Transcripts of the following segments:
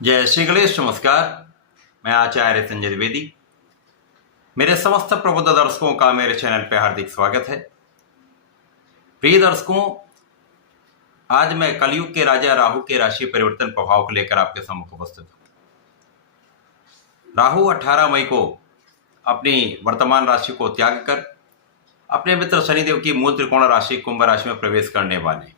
जय श्री गणेश। नमस्कार। मैं आचार्य संजय द्विवेदी। मेरे समस्त प्रबुद्ध दर्शकों का मेरे चैनल पर हार्दिक स्वागत है। प्रिय दर्शकों, आज मैं कलयुग के राजा राहु के राशि परिवर्तन प्रभाव को लेकर आपके सम्मुख उपस्थित हूं। राहु 18 मई को अपनी वर्तमान राशि को त्याग कर अपने मित्र शनिदेव की मूल त्रिकोण राशि कुंभ राशि में प्रवेश करने वाले।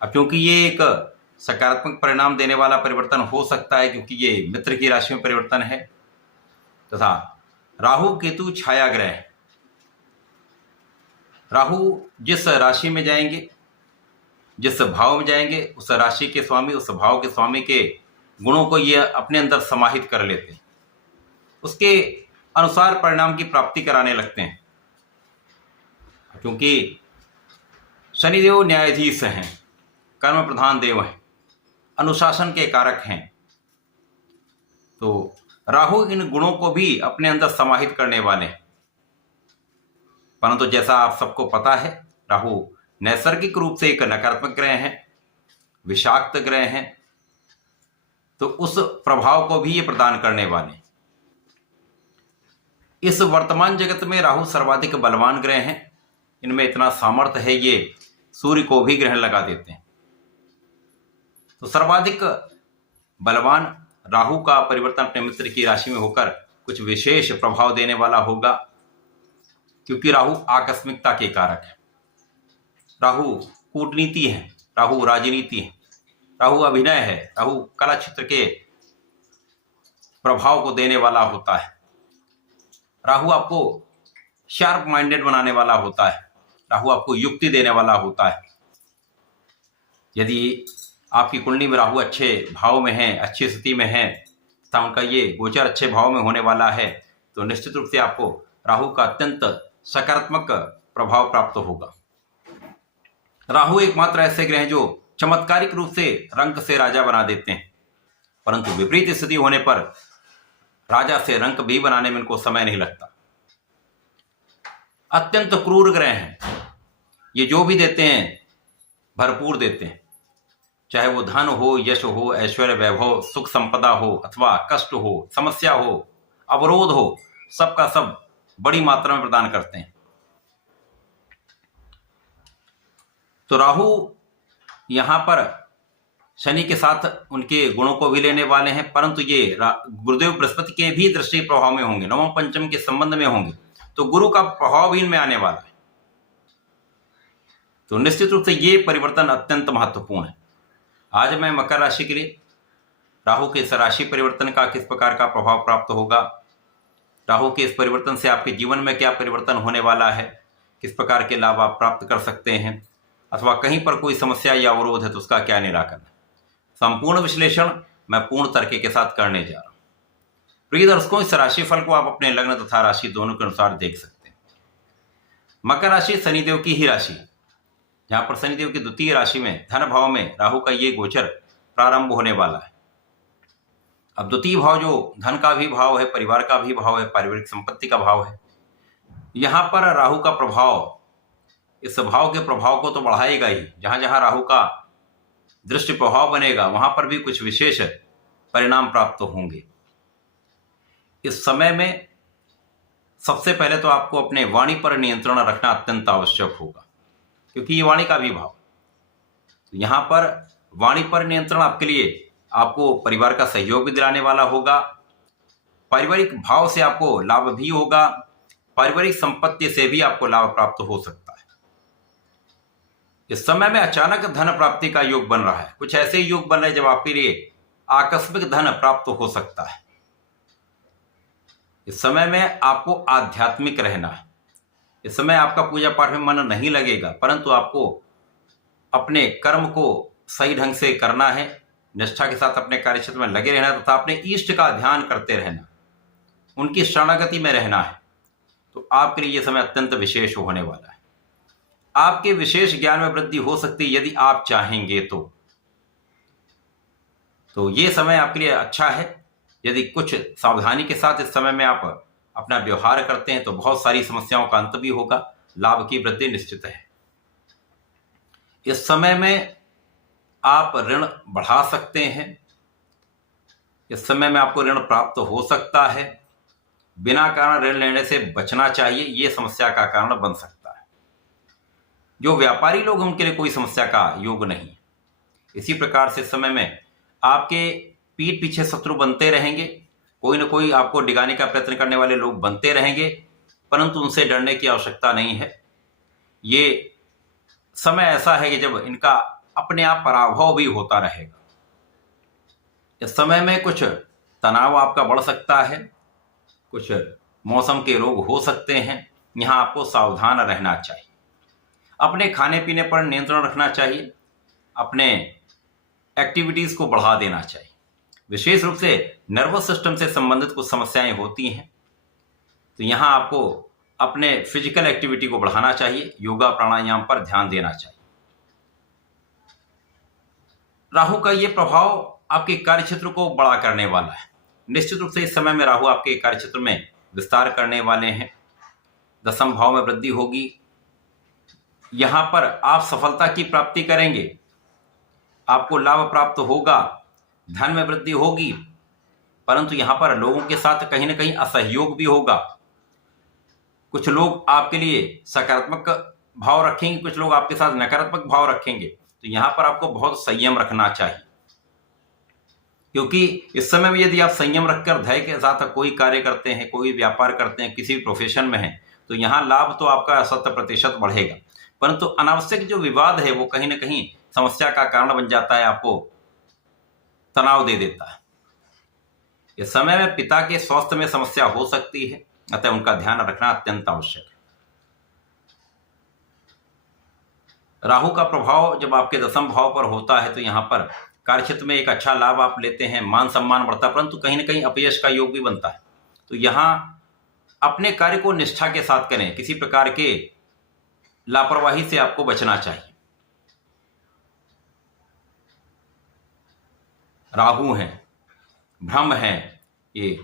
अब क्योंकि ये एक सकारात्मक परिणाम देने वाला परिवर्तन हो सकता है, क्योंकि ये मित्र की राशि में परिवर्तन है तथा राहु केतु छाया ग्रह। राहु जिस राशि में जाएंगे, जिस भाव में जाएंगे, उस राशि के स्वामी, उस भाव के स्वामी के गुणों को ये अपने अंदर समाहित कर लेते हैं, उसके अनुसार परिणाम की प्राप्ति कराने लगते हैं। क्योंकि शनिदेव न्यायाधीश हैं, कर्म प्रधान देव हैं, अनुशासन के कारक हैं, तो राहु इन गुणों को भी अपने अंदर समाहित करने वाले हैं। परंतु जैसा आप सबको पता है, राहु नैसर्गिक रूप से एक नकारात्मक ग्रह हैं, विषाक्त ग्रह हैं, तो उस प्रभाव को भी ये प्रदान करने वाले। इस वर्तमान जगत में राहु सर्वाधिक बलवान ग्रह हैं। इनमें इतना सामर्थ्य है, ये सूर्य को भी ग्रहण लगा देते हैं। तो सर्वाधिक बलवान राहु का परिवर्तन अपने मित्र की राशि में होकर कुछ विशेष प्रभाव देने वाला होगा, क्योंकि राहु आकस्मिकता के कारक है। राहु कूटनीति है, राहु राजनीति है, राहु अभिनय है, राहु कला क्षेत्र के प्रभाव को देने वाला होता है। राहु आपको शार्प माइंडेड बनाने वाला होता है, राहु आपको युक्ति देने वाला होता है। यदि आपकी कुंडली में राहु अच्छे भाव में है, अच्छी स्थिति में है, तथा उनका ये गोचर अच्छे भाव में होने वाला है, तो निश्चित रूप से आपको राहु का अत्यंत सकारात्मक प्रभाव प्राप्त होगा। राहु एकमात्र ऐसे ग्रह हैं जो चमत्कारिक रूप से रंक से राजा बना देते हैं, परंतु विपरीत स्थिति होने पर राजा से रंक भी बनाने में इनको समय नहीं लगता। अत्यंत क्रूर ग्रह हैं, ये जो भी देते हैं भरपूर देते हैं, चाहे वो धन हो, यश हो, ऐश्वर्य, वैभव, सुख संपदा हो, अथवा कष्ट हो, समस्या हो, अवरोध हो, सबका सब बड़ी मात्रा में प्रदान करते हैं। तो राहु यहां पर शनि के साथ उनके गुणों को भी लेने वाले हैं, परंतु ये गुरुदेव बृहस्पति के भी दृष्टि प्रभाव में होंगे, नवम पंचम के संबंध में होंगे, तो गुरु का प्रभाव भी इनमें आने वाला है। तो निश्चित रूप से ये परिवर्तन अत्यंत महत्वपूर्ण है। आज मैं मकर राशि के लिए राहु के इस राशि परिवर्तन का किस प्रकार का प्रभाव प्राप्त होगा, राहु के इस परिवर्तन से आपके जीवन में क्या परिवर्तन होने वाला है, किस प्रकार के लाभ आप प्राप्त कर सकते हैं, अथवा कहीं पर कोई समस्या या अवरोध है तो उसका क्या निराकरण है, संपूर्ण विश्लेषण मैं पूर्ण तर्क के साथ करने जा रहा हूं। प्रिय दर्शकों, इस राशिफल को आप अपने लग्न तथा राशि दोनों के अनुसार देख सकते हैं। मकर राशि शनिदेव की ही राशि, जहां पर शनिदेव की द्वितीय राशि में धन भाव में राहु का ये गोचर प्रारंभ होने वाला है। अब द्वितीय भाव जो धन का भी भाव है, परिवार का भी भाव है, पारिवारिक संपत्ति का भाव है, यहां पर राहु का प्रभाव इस भाव के प्रभाव को तो बढ़ाएगा ही। जहां जहां राहु का दृष्टि प्रभाव बनेगा, वहां पर भी कुछ विशेष परिणाम प्राप्त होंगे। इस समय में सबसे पहले तो आपको अपने वाणी पर नियंत्रण रखना अत्यंत आवश्यक होगा, क्योंकि ये वाणी का भी भाव। तो यहां पर वाणी पर नियंत्रण आपके लिए आपको परिवार का सहयोग भी दिलाने वाला होगा, पारिवारिक भाव से आपको लाभ भी होगा, पारिवारिक संपत्ति से भी आपको लाभ प्राप्त हो सकता है। इस समय में अचानक धन प्राप्ति का योग बन रहा है, कुछ ऐसे योग बन रहे हैं जब आपके लिए आकस्मिक धन प्राप्त हो सकता है। इस समय में आपको आध्यात्मिक रहना है। इस समय आपका पूजा पाठ में मन नहीं लगेगा, परंतु आपको अपने कर्म को सही ढंग से करना है, निष्ठा के साथ अपने कार्यक्षेत्र में लगे रहना तथा अपने इष्ट का ध्यान करते रहना, उनकी शरणागति में रहना है। तो आपके लिए यह समय अत्यंत विशेष होने वाला है। आपके विशेष ज्ञान में वृद्धि हो सकती है यदि आप चाहेंगे तो ये समय आपके लिए अच्छा है। यदि कुछ सावधानी के साथ इस समय में आप अपना व्यवहार करते हैं तो बहुत सारी समस्याओं का अंत भी होगा, लाभ की वृद्धि निश्चित है। इस समय में आप ऋण बढ़ा सकते हैं, इस समय में आपको ऋण प्राप्त हो सकता है। बिना कारण ऋण लेने से बचना चाहिए, ये समस्या का कारण बन सकता है। जो व्यापारी लोग हैं उनके लिए कोई समस्या का योग नहीं है। इसी प्रकार से इस समय में आपके पीठ पीछे शत्रु बनते रहेंगे, कोई ना कोई आपको डिगाने का प्रयत्न करने वाले लोग बनते रहेंगे, परंतु उनसे डरने की आवश्यकता नहीं है। ये समय ऐसा है कि जब इनका अपने आप पराभव भी होता रहेगा। इस समय में कुछ तनाव आपका बढ़ सकता है, कुछ मौसम के रोग हो सकते हैं, यहाँ आपको सावधान रहना चाहिए। अपने खाने पीने पर नियंत्रण रखना चाहिए, अपने एक्टिविटीज को बढ़ा देना चाहिए। विशेष रूप से नर्वस सिस्टम से संबंधित कुछ समस्याएं होती हैं, तो यहाँ आपको अपने फिजिकल एक्टिविटी को बढ़ाना चाहिए, योगा प्राणायाम पर ध्यान देना चाहिए। राहु का ये प्रभाव आपके कार्य क्षेत्र को बड़ा करने वाला है। निश्चित रूप से इस समय में राहु आपके कार्य क्षेत्र में विस्तार करने वाले हैं। 10वें भाव में वृद्धि होगी, यहां पर आप सफलता की प्राप्ति करेंगे, आपको लाभ प्राप्त होगा, धन में वृद्धि होगी, परंतु यहां पर लोगों के साथ कहीं ना कहीं असहयोग भी होगा। कुछ लोग आपके लिए सकारात्मक भाव रखेंगे, कुछ लोग आपके साथ नकारात्मक भाव रखेंगे, तो यहां पर आपको बहुत संयम रखना चाहिए, क्योंकि इस समय में यदि आप संयम रखकर धैर्य के साथ कोई कार्य करते हैं, कोई व्यापार करते हैं, किसी प्रोफेशन में हैं, तो यहाँ लाभ तो आपका 100% बढ़ेगा, परंतु अनावश्यक जो विवाद है वो कहीं ना कहीं समस्या का कारण बन जाता है, आपको तनाव दे देता है। इस समय में पिता के स्वास्थ्य में समस्या हो सकती है, अतः उनका ध्यान रखना अत्यंत आवश्यक है। राहु का प्रभाव जब आपके 10वें भाव पर होता है तो यहाँ पर कार्यक्षेत्र में एक अच्छा लाभ आप लेते हैं, मान सम्मान बढ़ता है, परंतु कहीं ना कहीं अपयश का योग भी बनता है। तो यहाँ अपने कार्य को निष्ठा के साथ करें, किसी प्रकार के लापरवाही से आपको बचना चाहिए। राहु है, भ्रम है, ये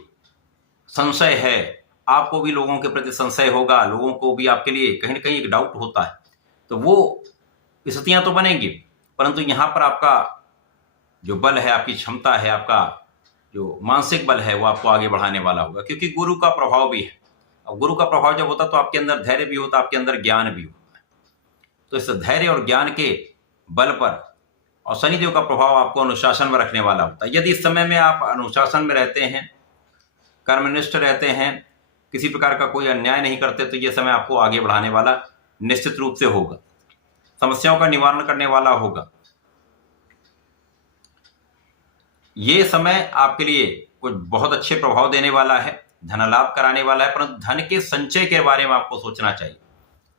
संशय है, आपको भी लोगों के प्रति संशय होगा, लोगों को भी आपके लिए कहीं ना कहीं एक डाउट होता है, तो वो स्थितियां तो बनेंगी, परंतु यहाँ पर आपका जो बल है, आपकी क्षमता है, आपका जो मानसिक बल है वो आपको आगे बढ़ाने वाला होगा, क्योंकि गुरु का प्रभाव भी है। और गुरु का प्रभाव जब होता है तो आपके अंदर धैर्य भी होता है, आपके अंदर ज्ञान भी होता है। तो इस धैर्य और ज्ञान के बल पर और शनिदेव का प्रभाव आपको अनुशासन में रखने वाला होता है। यदि इस समय में आप अनुशासन में रहते हैं, कर्मनिष्ठ रहते हैं, किसी प्रकार का कोई अन्याय नहीं करते, तो ये समय आपको आगे बढ़ाने वाला निश्चित रूप से होगा, समस्याओं का निवारण करने वाला होगा। ये समय आपके लिए कुछ बहुत अच्छे प्रभाव देने वाला है, धन लाभ कराने वाला है, परंतु धन के संचय के बारे में आपको सोचना चाहिए।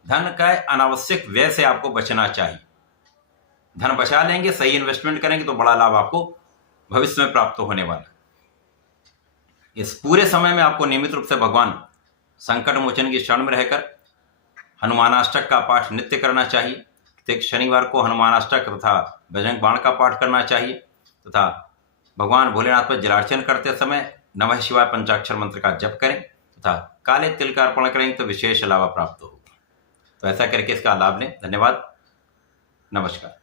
धन का अनावश्यक व्यय से आपको बचना चाहिए। धन बचा लेंगे, सही इन्वेस्टमेंट करेंगे तो बड़ा लाभ आपको भविष्य में प्राप्त होने वाला है। इस पूरे समय में आपको नियमित रूप से भगवान संकट मोचन की शरण में रहकर हनुमानाष्टक का पाठ नित्य करना चाहिए। प्रत्येक शनिवार को हनुमानाष्टक तथा बजरंग बाण का पाठ करना चाहिए, तथा भगवान भोलेनाथ पर जलार्चन करते समय नमः शिवाय पंचाक्षर मंत्र का जप करें तथा काले तिल का अर्पण करेंगे तो विशेष लाभ प्राप्त होगा। तो ऐसा करके इसका लाभ लें। धन्यवाद, नमस्कार।